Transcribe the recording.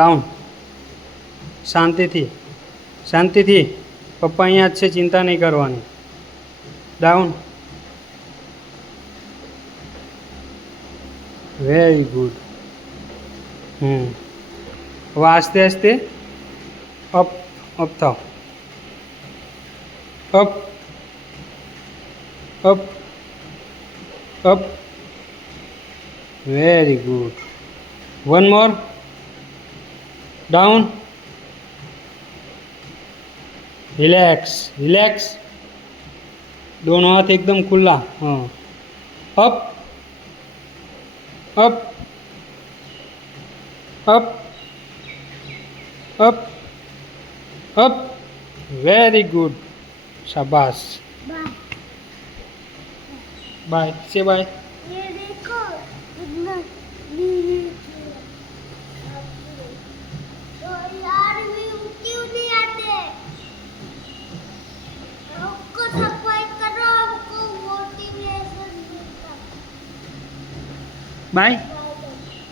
डाउन शांति थी पप्पा अहीं જ છે चिंता नहीं करवानी डाउन वेरी गुड अब आस्ते आस्ते अप अप थाओ up up up very good one more down relax relax दोनों हाथ एकदम खुला हाँ up up up up up very good शाबाश बाय से बाय ये देखो कितना नीली तो यार भी क्यों नहीं आते आपको सब्सक्राइब करो आपको मोटिवेशन मिलता बाय